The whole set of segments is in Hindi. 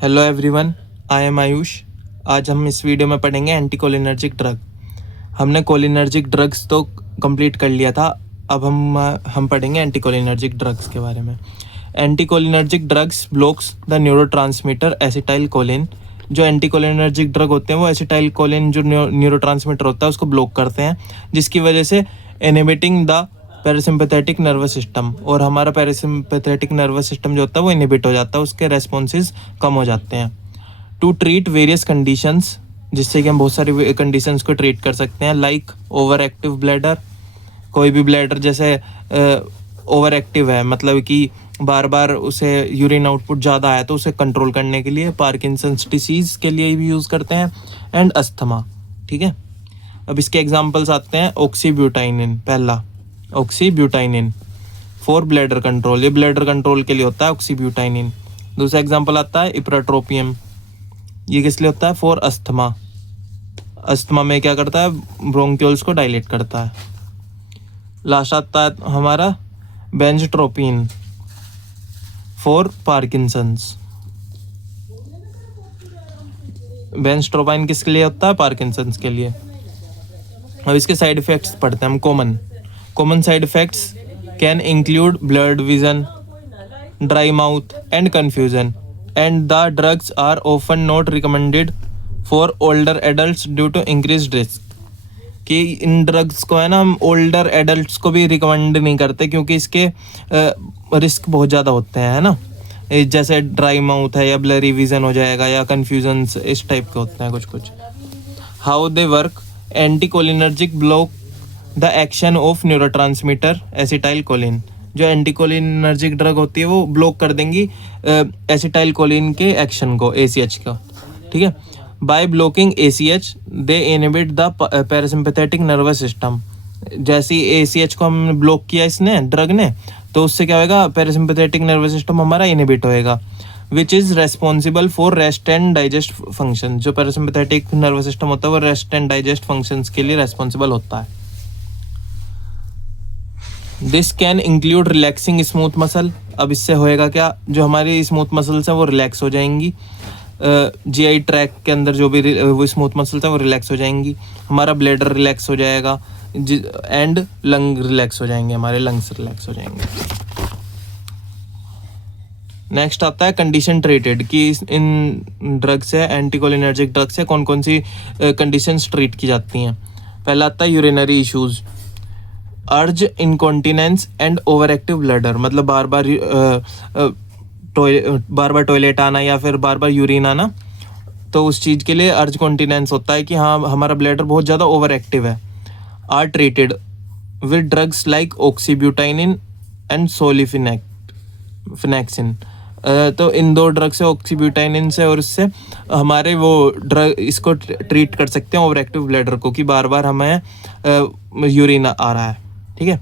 Hello everyone, I am Ayush. आज हम इस वीडियो में पढ़ेंगे एंटीकोलिनर्जिक ड्रग। हमने कोलिनर्जिक ड्रग्स तो कंप्लीट कर लिया था, अब हम पढ़ेंगे एंटीकोलिनर्जिक ड्रग्स के बारे में। Anticholinergic drugs blocks the neurotransmitter acetyl choline. जो एंटीकोलिनर्जिक ड्रग होते हैं वो एसिटाइल कोलिन जो न्यूरोट्रांसमीटर होता है उसको ब्लॉक करते हैं, जिसकी वजह से inhibiting the parasympathetic nervous system, और हमारा पैरासिम्पैथेटिक नर्वस सिस्टम जो होता है वो इनहिबिट हो जाता है, उसके रेस्पॉन्सेज कम हो जाते हैं। टू ट्रीट वेरियस कंडीशंस, जिससे कि हम बहुत सारी कंडीशंस को ट्रीट कर सकते हैं, लाइक ओवर एक्टिव ब्लैडर। कोई भी ब्लैडर जैसे ओवर एक्टिव है, मतलब कि बार बार उसे यूरिन आउटपुट ज़्यादा आया तो उसे कंट्रोल करने के लिए, पार्किंसंस डिसीज़ के लिए भी यूज़ करते हैं, एंड अस्थमा। ठीक है, अब इसके एग्जांपल्स आते हैं। ऑक्सीब्यूटाइनिन, पहला ऑक्सीब्यूटाइनिन फॉर ब्लैडर कंट्रोल, ये ब्लैडर कंट्रोल के लिए होता है ऑक्सीब्यूटाइनिन। दूसरा एग्जांपल आता है इप्राट्रोपियम, ये किस लिए होता है? For asthma. अस्थमा में क्या करता है? ब्रोंक्यूल्स को डायलेट करता है। लास्ट आता है हमारा बेंजट्रोपिन फॉर पार्किंसंस। बेंजट्रोपिन किसके लिए होता है? पार्किंसंस के लिए। अब इसके साइड इफेक्ट्स पढ़ते हैं हम। Common side effects can include blurred vision, dry mouth and confusion, and the drugs are often not recommended for older adults due to increase risk. कि इन ड्रग्स को है ना हम ओल्डर एडल्ट्स को भी रिकमेंड नहीं करते, क्योंकि इसके रिस्क बहुत ज़्यादा होते हैं, है ना। जैसे ड्राई माउथ है या ब्लरी विजन हो जाएगा या कन्फ्यूजन्स, इस टाइप के होते हैं कुछ। How they work? Anticholinergic block the action of neurotransmitter acetyl choline. जो एंटीकोलिनर्जिक ड्रग होती है वो ब्लॉक कर देंगी एसिटाइल कोलिन के एक्शन को, ACH का। ठीक है, by blocking ACH they inhibit the parasympathetic nervous system. जैसे ही ACH को हमने ब्लॉक किया इसने, ड्रग ने, तो उससे क्या होगा? पैरासिम्पैथेटिक नर्वस सिस्टम हमारा इनहिबिट होएगा, which is responsible for rest and digest function. जो पैरासिम्पैथेटिक नर्वस सिस्टम होता है वो रेस्ट एंड डाइजेस्ट फंक्शंस के लिए रेस्पॉन्सिबल होता है। This can include relaxing smooth muscle. अब इससे होएगा क्या? जो हमारी स्मूथ मसल्स हैं वो रिलैक्स हो जाएंगी। GI ट्रैक के अंदर जो भी वो स्मूथ मसल्स हैं वो रिलैक्स हो जाएंगी, हमारा ब्लैडर रिलैक्स हो जाएगा, एंड लंग रिलैक्स हो जाएंगे, हमारे लंग्स रिलैक्स हो जाएंगे। नेक्स्ट आता है कंडीशन ट्रीटेड, कि इन ड्रग से, एंटीकोलिनर्जिक ड्रग से कौन कौन सी कंडीशंस ट्रीट की जाती हैं। पहला आता है यूरिनरी इश्यूज, अर्ज incontinence and over active bladder, मतलब बार बार टॉयलेट आना या फिर बार बार यूरिन आना, तो उस चीज़ के लिए अर्ज कॉन्टिनेंस होता है कि हाँ हमारा ब्लैडर बहुत ज़्यादा ओवर एक्टिव है। Are treated with drugs like oxybutynin and solifenacin. तो इन दो ड्रग से, ऑक्सीब्यूटाइनिन से और इससे हमारे वो ड्रग इसको ट्रीट कर सकते हैं ओवर एक्टिव ब्लैडर को, कि बार बार हमें यूरिन आ रहा है। ठीक है,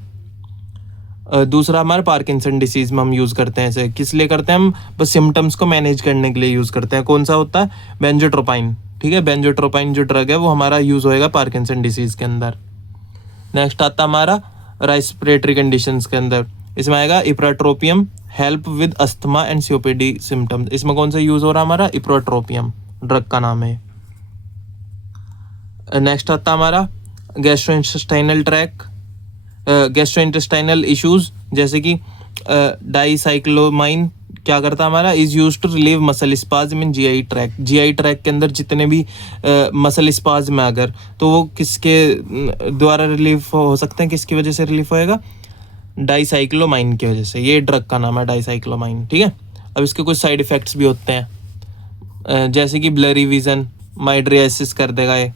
दूसरा हमारा पार्किंसन डिसीज़ में हम यूज़ करते हैं इसे। किस लिए करते हैं हम? बस सिम्टम्स को मैनेज करने के लिए यूज़ करते हैं। कौन सा होता है? बेंजोट्रोपाइन। ठीक है, बेंजोट्रोपाइन जो ड्रग है वो हमारा यूज़ होएगा पार्किंसन डिसीज़ के अंदर। नेक्स्ट आता हमारा रेस्पिरेटरी कंडीशंस के अंदर, इसमें आएगा ipratropium, help with asthma and COPD symptoms. इसमें कौन सा यूज़ हो रहा है? हमारा इप्राट्रोपियम ड्रग का नाम है। नेक्स्ट आता हमारा गैस्ट्रोइंटेस्टाइनल ट्रैक, गैस्ट्रोइंटेस्टाइनल इश्यूज, जैसे कि डाइसाइक्लोमाइन क्या करता है हमारा? Is use to relieve muscle spasm in GI tract. GI tract के अंदर जितने भी मसल स्पाज्म है अगर, तो वो किसके द्वारा रिलीफ हो सकते हैं? किसकी वजह से रिलीफ होएगा? डाइसाइक्लोमाइन की वजह से। ये ड्रग का नाम है डाइसाइक्लोमाइन। ठीक है, अब इसके कुछ साइड इफ़ेक्ट्स भी होते हैं, जैसे कि ब्लरी विजन, माइड्रियासिस कर देगा ये,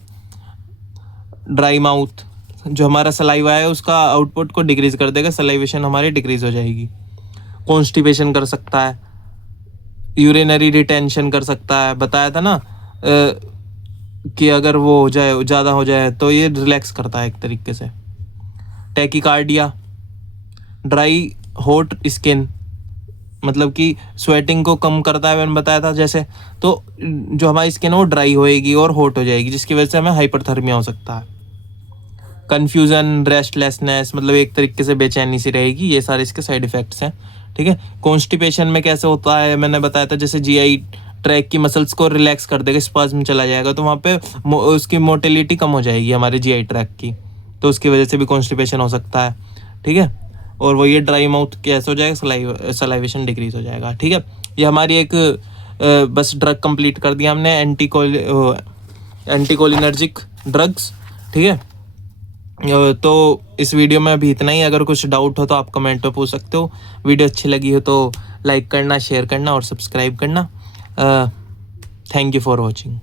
ड्राई माउथ, जो हमारा सलाइवा है उसका आउटपुट को डिक्रीज कर देगा, सलाइवेशन हमारी डिक्रीज हो जाएगी। कॉन्स्टिपेशन कर सकता है, यूरिनरी रिटेंशन कर सकता है, बताया था ना कि अगर वो हो जाए, ज़्यादा हो जाए तो ये रिलैक्स करता है एक तरीके से। टैकीकार्डिया, ड्राई हॉट स्किन, मतलब कि स्वेटिंग को कम करता है, मैंने बताया था जैसे। तो जो हमारी स्किन है वो ड्राई होएगी और हॉट हो जाएगी, जिसकी वजह से हमें हाइपरथर्मिया हो सकता है। कन्फ्यूजन, रेस्टलेसनेस, मतलब एक तरीके से बेचैनी सी रहेगी, ये सारे इसके साइड इफ़ेक्ट्स हैं। ठीक है, कॉन्स्टिपेशन में कैसे होता है मैंने बताया था, जैसे GI ट्रैक की मसल्स को रिलैक्स कर देगा, स्पाज्म चला जाएगा, तो वहाँ पे उसकी मोटिलिटी कम हो जाएगी हमारे जीआई ट्रैक की, तो उसकी वजह से भी कॉन्स्टिपेशन हो सकता है। ठीक है, और वो ये ड्राई माउथ कैसे हो जाएगा, सलाइवेशन डिक्रीज हो जाएगा। ठीक है, ये हमारी एक बस ड्रग कंप्लीट कर दिया हमने, एंटीकोलिनर्जिक ड्रग्स। ठीक है, तो इस वीडियो में अभी इतना ही। अगर कुछ डाउट हो तो आप कमेंट में पूछ सकते हो। वीडियो अच्छी लगी हो तो लाइक करना, शेयर करना और सब्सक्राइब करना। Thank you for watching.